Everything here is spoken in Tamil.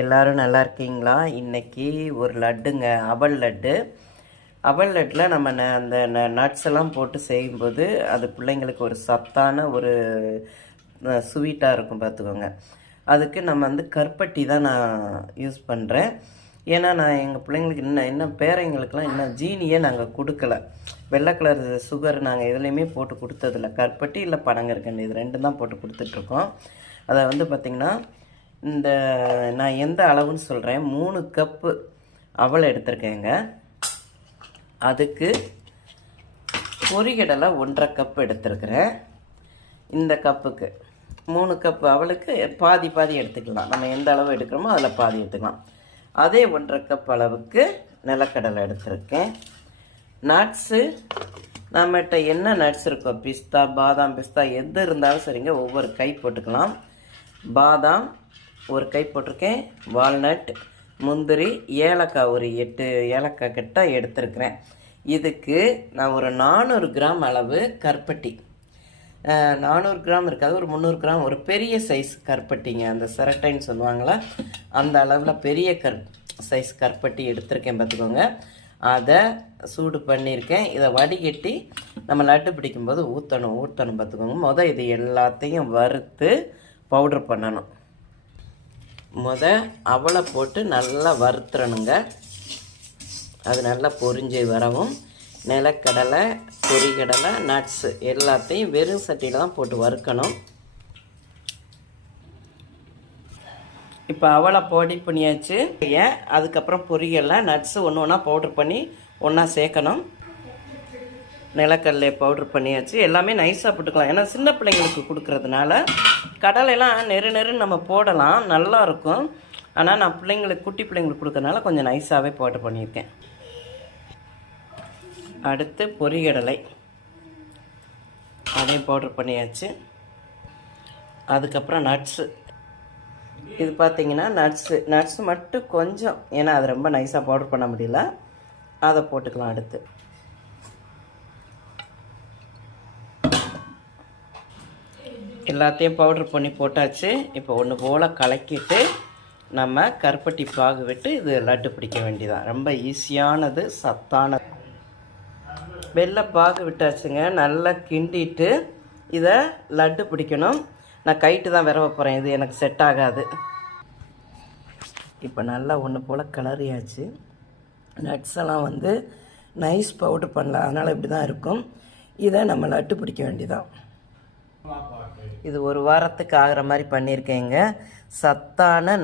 எல்லோரும் நல்லா இருக்கீங்களா? இன்றைக்கி ஒரு லட்டுங்க, அவல் லட்டு. அவல் லட்டில் நம்ம அந்த நட்ஸ் எல்லாம் போட்டு செய்யும்போது அது பிள்ளைங்களுக்கு ஒரு சத்தான ஒரு ஸ்வீட்டாக இருக்கும் பார்த்துக்கோங்க. அதுக்கு நம்ம வந்து கருப்பட்டி தான் நான் யூஸ் பண்ணுறேன். ஏன்னா நான் எங்கள் பிள்ளைங்களுக்கு இன்னும் பேரைங்களுக்கெலாம் இன்னும் ஜீனியே நாங்கள் கொடுக்கல. வெள்ளை கலர் சுகர் நாங்கள் எதுலேயுமே போட்டு கொடுத்ததில்ல. கருப்பட்டி இல்லை பனங்கற்கண்டு, இது ரெண்டும் தான் போட்டு கொடுத்துட்ருக்கோம். அதை வந்து பார்த்திங்கன்னா இந்த நான் எந்த அளவுன்னு சொல்கிறேன். 3 கப்பு அவல் எடுத்திருக்கேங்க. அதுக்கு பொரிகடலை 1.5 கப் எடுத்துருக்கிறேன். இந்த கப்புக்கு 3 கப்பு அவளுக்கு பாதி பாதி எடுத்துக்கலாம். நம்ம எந்த அளவு எடுக்கிறோமோ அதில் பாதி எடுத்துக்கலாம். அதே 1.5 கப் அளவுக்கு நிலக்கடலை எடுத்திருக்கேன். நட்ஸு நம்மகிட்ட என்ன நட்ஸ் இருக்கோ, பிஸ்தா, பாதாம், பிஸ்தா எது இருந்தாலும் சரிங்க, ஒவ்வொரு கை போட்டுக்கலாம். பாதாம் 1 கை போட்டிருக்கேன். வால்நட், முந்திரி, ஏலக்காய் ஒரு 8 ஏலக்காய் கிட்ட எடுத்துருக்கிறேன். இதுக்கு நான் ஒரு 400 கிராம் அளவு கருப்பட்டி, 400 கிராம் இருக்காது, ஒரு 300 கிராம், ஒரு பெரிய சைஸ் கருப்பட்டிங்க, அந்த சிரட்டைன்னு சொல்லுவாங்களா அந்த அளவில் பெரிய சைஸ் கருப்பட்டி எடுத்திருக்கேன் பார்த்துக்கோங்க. அதை சூடு பண்ணியிருக்கேன். இதை வடிகட்டி நம்ம லட்டு பிடிக்கும்போது ஊற்றணும் பார்த்துக்கோங்க. இது எல்லாத்தையும் வறுத்து பவுட்ரு பண்ணணும். அவலை போட்டு நல்லா வறுத்துறணுங்க. அது நல்லா பொரிஞ்சு வரவும் நிலக்கடலை, பொரிகடலை, நட்ஸு எல்லாத்தையும் வெறும் சட்டியில் தான் போட்டு வறுக்கணும். இப்போ அவலை பொடி பண்ணியாச்சு. அதுக்கப்புறம் பொரிகடலை, நட்ஸு ஒன்று ஒன்றா பவுட்ரு பண்ணி ஒன்றா சேர்க்கணும். நிலக்கடலை பவுட்ரு பண்ணியாச்சு. எல்லாமே நைஸாக போட்டுக்கலாம். ஏன்னா சின்ன பிள்ளைங்களுக்கு கொடுக்குறதுனால கடலையெல்லாம் நெருன்னு நம்ம போடலாம், நல்லாயிருக்கும். ஆனால் நான் குட்டி பிள்ளைங்களுக்கு கொடுக்கறதுனால கொஞ்சம் நைஸாகவே பவுட்ரு பண்ணியிருக்கேன். அடுத்து பொரிகடலை, அதையும் பவுட்ரு பண்ணியாச்சு. அதுக்கப்புறம் நட்ஸு, இது பார்த்திங்கன்னா நட்ஸு மட்டும் கொஞ்சம், ஏன்னா அது ரொம்ப நைஸாக பவுட்ரு பண்ண முடியல, அதை போட்டுக்கலாம். அடுத்து எல்லாத்தையும் பவுட்ரு பண்ணி போட்டாச்சு. இப்போ ஒன்று போல் கலக்கிட்டு நம்ம கருப்பட்டி பாகு விட்டு இது லட்டு பிடிக்க வேண்டியதான். ரொம்ப ஈஸியானது, சத்தானது. வெள்ளை பாகு விட்டாச்சுங்க. நல்லா கிண்டிட்டு இதை லட்டு பிடிக்கணும். நான் கைட்டு தான் விரவ போகிறேன், இது எனக்கு செட் ஆகாது. இப்போ நல்லா ஒன்று போல் கிளறியாச்சு. நட்ஸ் எல்லாம் வந்து நைஸ் பவுட்ரு பண்ணலாம், அதனால் இப்படி தான் இருக்கும். இதை நம்ம லட்டு பிடிக்க வேண்டியதான். இது 1 வாரத்துக்கு ஆகிற மாதிரி பண்ணியிருக்கேங்க. சத்தான